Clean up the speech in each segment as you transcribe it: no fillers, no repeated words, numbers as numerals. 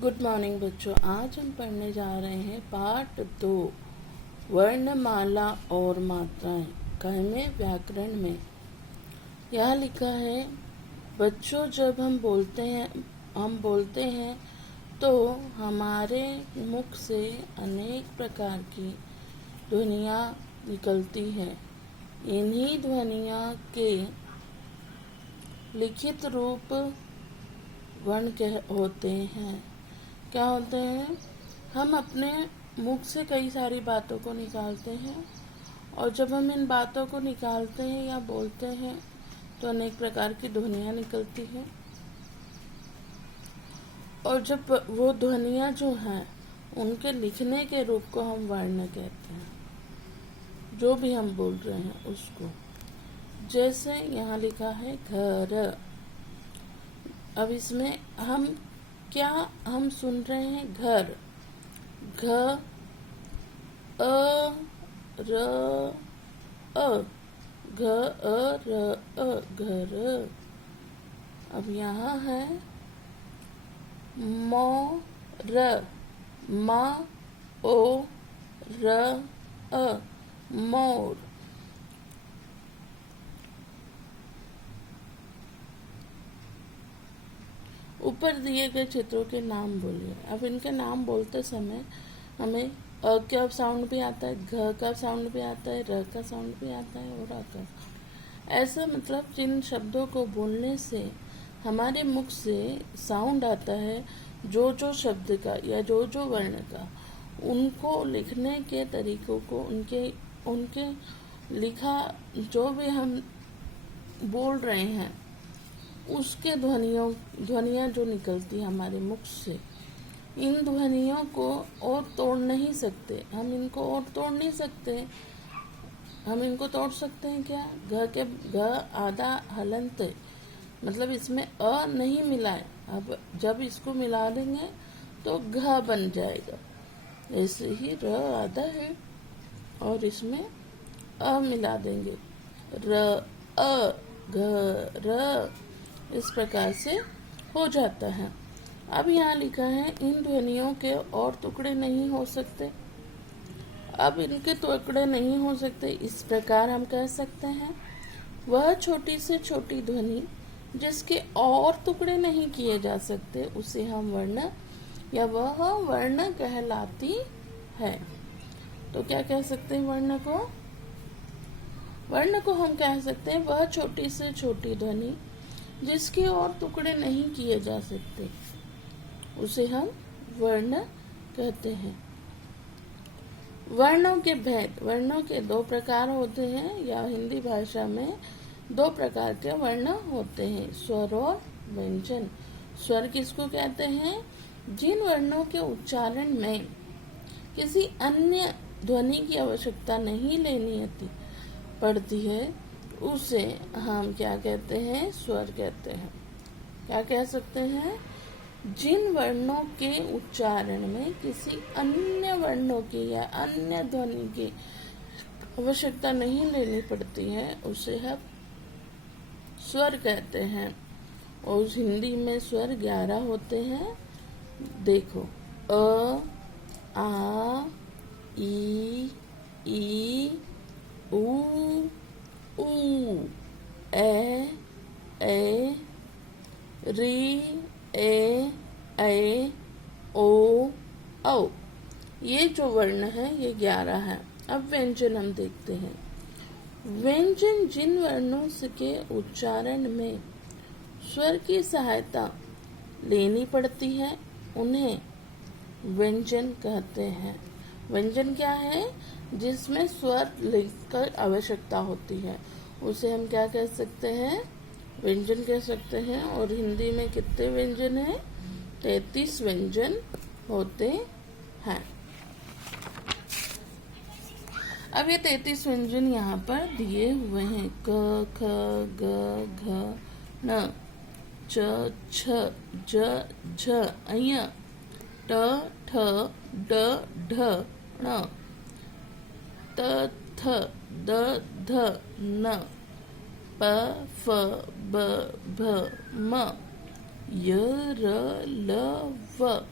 Good morning बच्चों। आज हम पढ़ने जा रहे हैं पार्ट 2 वर्णमाला और मात्राएं कहमें व्याकरण में। यहाँ लिखा है बच्चों, जब हम बोलते हैं तो हमारे मुख से अनेक प्रकार की ध्वनियाँ निकलती हैं। इन्हीं ध्वनियों के लिखित रूप वर्ण होते हैं। क्या होते हैं? हम अपने मुख से कई सारी बातों को निकालते हैं और जब हम इन बातों को निकालते हैं या बोलते हैं तो अनेक प्रकार की ध्वनियाँ निकलती हैं। और जब वो ध्वनियाँ जो हैं उनके लिखने के रूप को हम वर्ण कहते हैं, जो भी हम बोल रहे हैं उसको। जैसे यहाँ लिखा है घर। अब इसमें हम सुन रहे हैं घर, घ अ र अ, घ अ र अ, घर। अब यहाँ है मोर, मा ओ र अ, मोर। ऊपर दिए गए चित्रों के नाम बोलिए। अब इनके नाम बोलते समय हमें अ का साउंड भी आता है, घ का साउंड भी आता है, र का साउंड भी आता है और आ का। ऐसा मतलब जिन शब्दों को बोलने से हमारे मुख से साउंड आता है, जो जो शब्द का या जो जो वर्ण का, उनको लिखने के तरीकों को, उनके लिखा जो भी हम बोल रहे हैं उसके ध्वनियाँ जो निकलती हमारे मुख से, इन ध्वनियों को और तोड़ नहीं सकते। हम इनको और तोड़ नहीं सकते। हम इनको तोड़ सकते हैं क्या? घ आधा हलंत, मतलब इसमें अ नहीं मिलाए। अब जब इसको मिला देंगे तो घ बन जाएगा। ऐसे ही र आधा है और इसमें अ मिला देंगे, र अ घ र, इस प्रकार से हो जाता है। अब यहाँ लिखा है इन ध्वनियों के और टुकड़े नहीं हो सकते। अब इनके टुकड़े नहीं हो सकते, इस प्रकार हम कह सकते हैं वह छोटी से छोटी ध्वनि जिसके और टुकड़े नहीं किए जा सकते उसे हम वर्ण या वह वर्ण कहलाती है। तो क्या कह सकते हैं? वर्ण को हम कह सकते हैं वह छोटी से छोटी ध्वनि जिसके और टुकड़े नहीं किए जा सकते उसे हम वर्ण कहते हैं। वर्णों के भेद। वर्णों के दो प्रकार होते हैं, या हिंदी भाषा में दो प्रकार के वर्ण होते हैं, स्वर और व्यंजन। स्वर किसको कहते हैं? जिन वर्णों के उच्चारण में किसी अन्य ध्वनि की आवश्यकता नहीं लेनी पड़ती है उसे हम क्या कहते हैं? स्वर कहते हैं। क्या कह सकते हैं? जिन वर्णों के उच्चारण में किसी अन्य वर्णों की या अन्य ध्वनि की आवश्यकता नहीं लेनी पड़ती है उसे हम स्वर कहते हैं। और हिंदी में स्वर 11 होते हैं। देखो, अ, आ, ई, उ, ए, री, ए, ओ, औ। ये जो वर्ण है ये 11 है। अब व्यंजन हम देखते हैं। व्यंजन जिन वर्णों के उच्चारण में स्वर की सहायता लेनी पड़ती है उन्हें व्यंजन कहते हैं। व्यंजन क्या है? जिसमें स्वर लिखकर आवश्यकता होती है उसे हम क्या कह सकते हैं? व्यंजन कह सकते हैं। और हिंदी में कितने व्यंजन हैं? 33 व्यंजन होते हैं। अब ये 33 व्यंजन यहाँ पर दिए हुए हैं। क, ख, ग, घ, न, च, छ, ज, झ, अय, ट, ठ, ड, ढ, ण, त, थ, द, ध, न, प, फ, ब, भ, म, य, र, ल, व,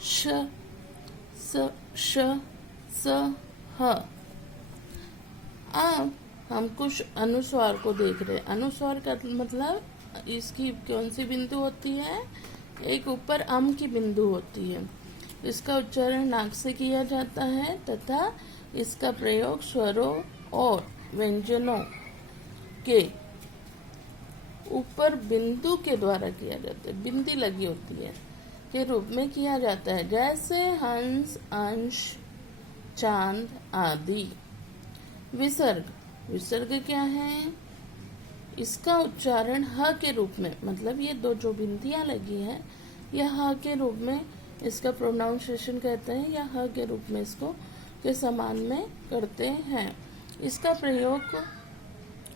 श, स, श, स, ह। अब हम कुछ अनुस्वार को देख रहे हैं। अनुस्वार का मतलब इसकी कौन सी बिंदु होती है? एक ऊपर अम की बिंदु होती है। इसका उच्चारण नाक से किया जाता है तथा इसका प्रयोग स्वरों और व्यंजनों के ऊपर बिंदु के द्वारा किया जाता है, बिंदी लगी होती है, के रूप में किया जाता है, जैसे हंस, अंश, चांद आदि। विसर्ग, विसर्ग क्या है? इसका उच्चारण ह के रूप में, मतलब ये दो जो बिंदियां लगी है यह ह के रूप में इसका प्रोनाउंसिएशन कहते हैं, या ह के रूप में इसको के समान में करते हैं। इसका प्रयोग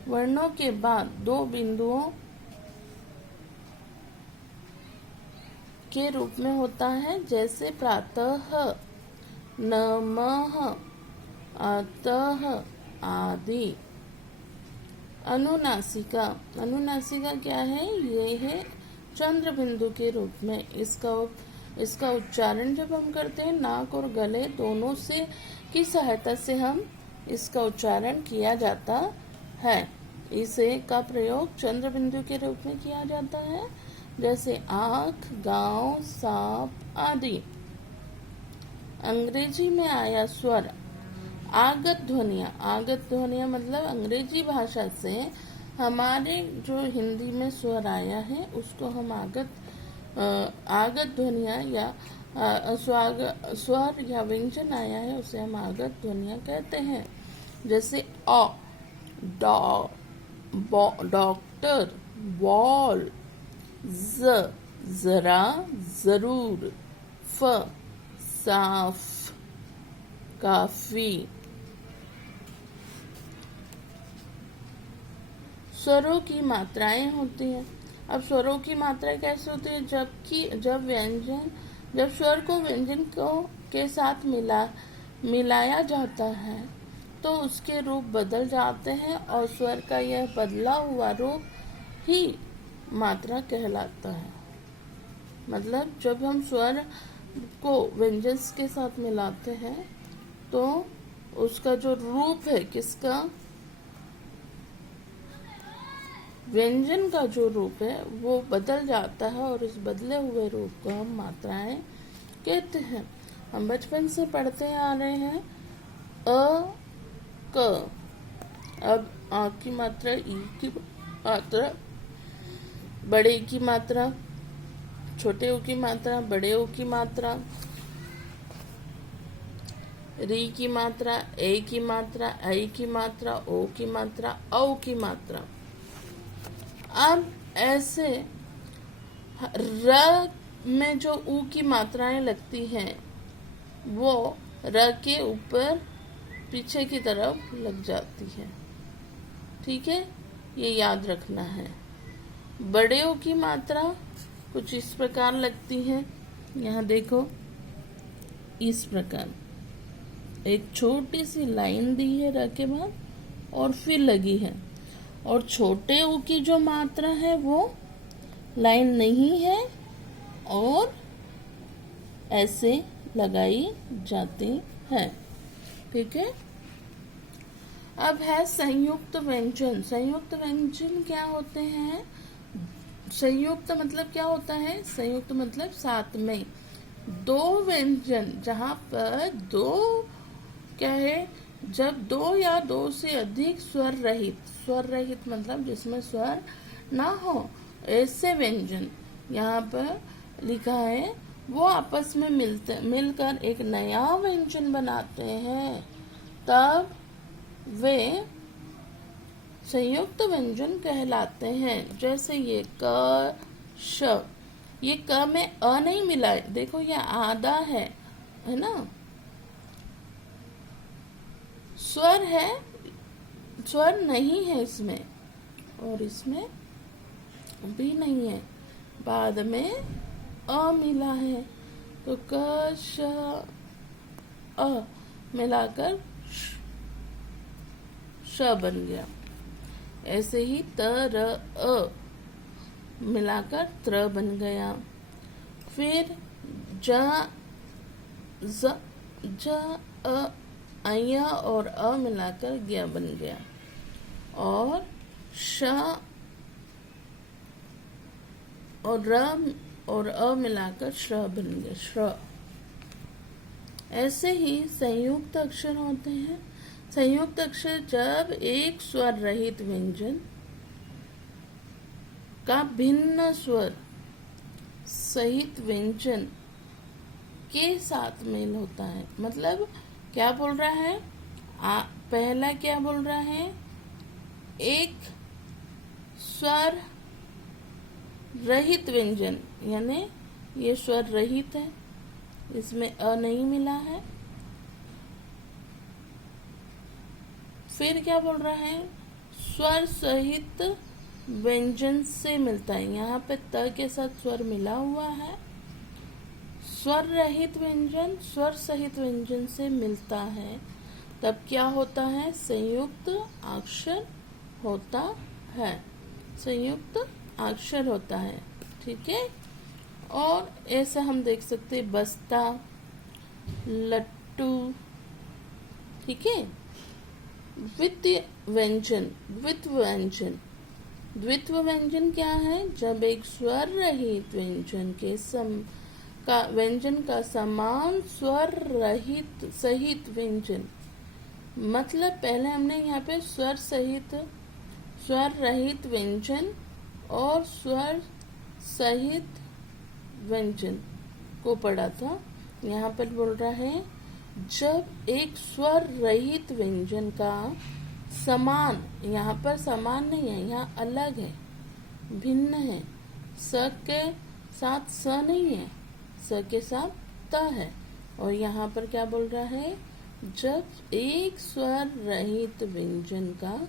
वर्णों के बाद दो बिंदुओं के रूप में होता है, जैसे प्रातः, नमः, अतः आदि। अनुनासिका, अनुनासिका क्या है? ये है चंद्र बिंदु के रूप में। इसका उच्चारण जब हम करते हैं नाक और गले दोनों से की सहायता से हम इसका उच्चारण किया जाता है। इसे का प्रयोग चंद्र बिंदु के रूप में किया जाता है, जैसे आँख, गांव, सांप आदि। अंग्रेजी में आया स्वर आगत ध्वनियाँ, आगत ध्वनियाँ मतलब अंग्रेजी भाषा से हमारे जो हिंदी में स्वर आया है उसको हम आगत ध्वनियाँ या स्वर या व्यंजन आया है उसे हम आगत ध्वनियाँ कहते हैं। जैसे अ, डॉक्टर, बॉल, जरा, जरूर, फ, साफ, काफी। स्वरों की मात्राएं होती हैं। अब स्वरों की मात्राएं कैसे होती है? जब स्वर को व्यंजन को के साथ मिलाया जाता है तो उसके रूप बदल जाते हैं और स्वर का यह बदला हुआ रूप ही मात्रा कहलाता है। मतलब जब हम स्वर को व्यंजन के साथ मिलाते हैं तो उसका जो रूप है किसका? व्यंजन का जो रूप है वो बदल जाता है और इस बदले हुए रूप को हम मात्राएं कहते हैं। हम बचपन से पढ़ते आ रहे हैं अ, क। अब आ की मात्रा, ई की मात्रा, बड़े की मात्रा, छोटे ऊ की मात्रा, बड़े ऊ की मात्रा, री की मात्रा, ए की मात्रा, आई की मात्रा, ओ की मात्रा, औ की मात्रा। अब ऐसे र में जो ऊ की मात्राएं लगती हैं वो र के ऊपर पीछे की तरफ लग जाती है। ठीक है, ये याद रखना है। बड़े ऊ की मात्रा कुछ इस प्रकार लगती है, यहाँ देखो इस प्रकार एक छोटी सी लाइन दी है र के बाद और फिर लगी है। और छोटे ऊ की जो मात्रा है वो लाइन नहीं है और ऐसे लगाई जाती है। ठीक है। अब है संयुक्त व्यंजन। संयुक्त व्यंजन क्या होते हैं? संयुक्त मतलब क्या होता है? संयुक्त मतलब साथ में दो व्यंजन, जहाँ पर दो क्या है, जब दो या दो से अधिक स्वर रहित मतलब जिसमें स्वर ना हो, ऐसे व्यंजन यहाँ पर लिखा है वो आपस में मिलकर एक नया व्यंजन बनाते हैं, तब वे संयुक्त व्यंजन कहलाते हैं। जैसे ये क, श, ये क में अ नहीं मिला है, देखो ये आधा है ना, स्वर है, स्वर नहीं है इसमें और इसमें भी नहीं है, बाद में अ मिला है तो क, श, अ मिलाकर श बन गया। ऐसे ही त, र, अ मिलाकर त्र बन गया। फिर ज, ज, ज, अ, अया और अ मिलाकर ज्ञ बन गया, और श और र और अ मिलाकर श्र बन गया, श्र। ऐसे ही संयुक्त अक्षर होते हैं। संयुक्त अक्षर जब एक स्वर रहित व्यंजन का भिन्न स्वर सहित व्यंजन के साथ मेल होता है। मतलब क्या बोल रहा है, पहला क्या बोल रहा है, एक स्वर रहित व्यंजन, यानी ये स्वर रहित है, इसमें अ नहीं मिला है। फिर क्या बोल रहा है, स्वर सहित व्यंजन से मिलता है, यहाँ पे त के साथ स्वर मिला हुआ है। स्वर रहित व्यंजन स्वर सहित व्यंजन से मिलता है, तब क्या होता है, संयुक्त अक्षर होता है, संयुक्त अक्षर होता है। ठीक है। और ऐसा हम देख सकते हैं बस्ता, लट्टू। ठीक है। द्वित्व व्यंजन, द्वित्व व्यंजन, द्वित्व व्यंजन क्या है, जब एक स्वर रहित व्यंजन के व्यंजन का समान स्वर रहित सहित व्यंजन, मतलब पहले हमने यहाँ पे स्वर सहित, स्वर रहित व्यंजन और स्वर सहित व्यंजन को पढ़ा था। यहाँ पर बोल रहा है जब एक स्वर रहित व्यंजन का समान, यहाँ पर समान नहीं है, यहाँ अलग है, भिन्न है, स के साथ स नहीं है, स के साथ त है। और यहाँ पर क्या बोल रहा है, जब एक स्वर रहित व्यंजन का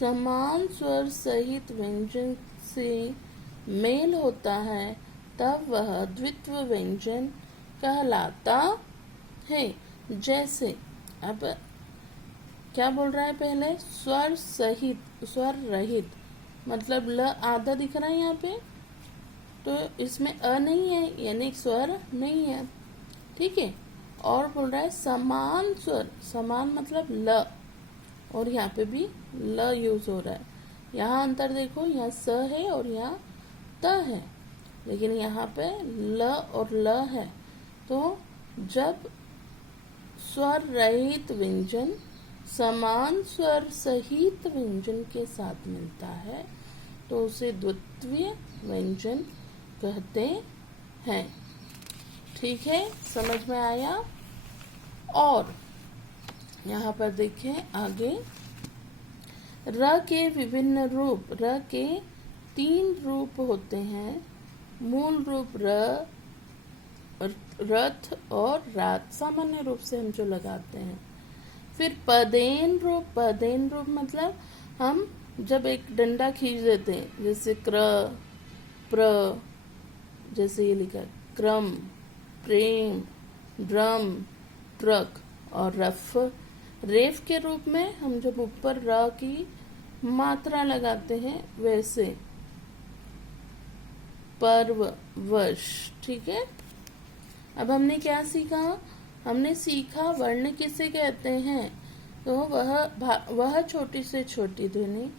समान स्वर सहित व्यंजन से मेल होता है, तब वह द्वित्व व्यंजन कहलाता है। जैसे अब क्या बोल रहा है, पहले स्वर सहित, स्वर रहित मतलब ल आधा दिख रहा है यहाँ पे, तो इसमें अ नहीं है, यानी स्वर नहीं है। ठीक है। और बोल रहा है समान स्वर, समान मतलब ल, और यहाँ पे भी ल यूज हो रहा है। यहाँ अंतर देखो, यहाँ स है और यहाँ त है, लेकिन यहाँ पे ल और ल है। तो जब स्वर रहित व्यंजन समान स्वर सहित व्यंजन के साथ मिलता है, तो उसे द्वितीय व्यंजन कहते हैं। ठीक है, समझ में आया। और यहाँ पर देखें आगे, र के विभिन्न रूप, र के 3 रूप होते हैं, मूल रूप र, रथ और रात, सामान्य रूप से हम जो लगाते हैं। फिर पदेन रूप, पदेन रूप मतलब हम जब एक डंडा खींच देते हैं, जैसे क्र, प्र, जैसे ये लिखा क्रम, प्रेम, ड्रम, ट्रक, और रफ, रेफ के रूप में हम जब ऊपर र की मात्रा लगाते हैं, वैसे पर्व, वर्ष। ठीक है। अब हमने क्या सीखा, हमने सीखा वर्ण किसे कहते हैं, तो वह छोटी से छोटी ध्वनि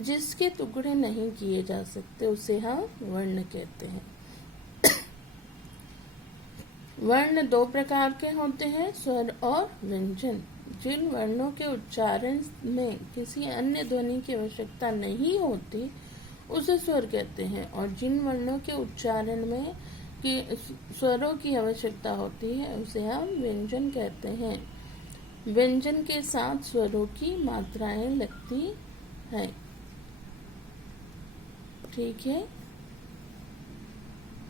जिसके टुकड़े नहीं किए जा सकते, उसे हम वर्ण कहते हैं। वर्ण 2 प्रकार के होते हैं, स्वर और व्यंजन। जिन वर्णों के उच्चारण में किसी अन्य ध्वनि की आवश्यकता नहीं होती, उसे स्वर कहते हैं, और जिन वर्णों के उच्चारण में कि स्वरों की आवश्यकता होती है, उसे हम व्यंजन कहते हैं। व्यंजन के साथ स्वरों की मात्राएं लगती हैं। ठीक है।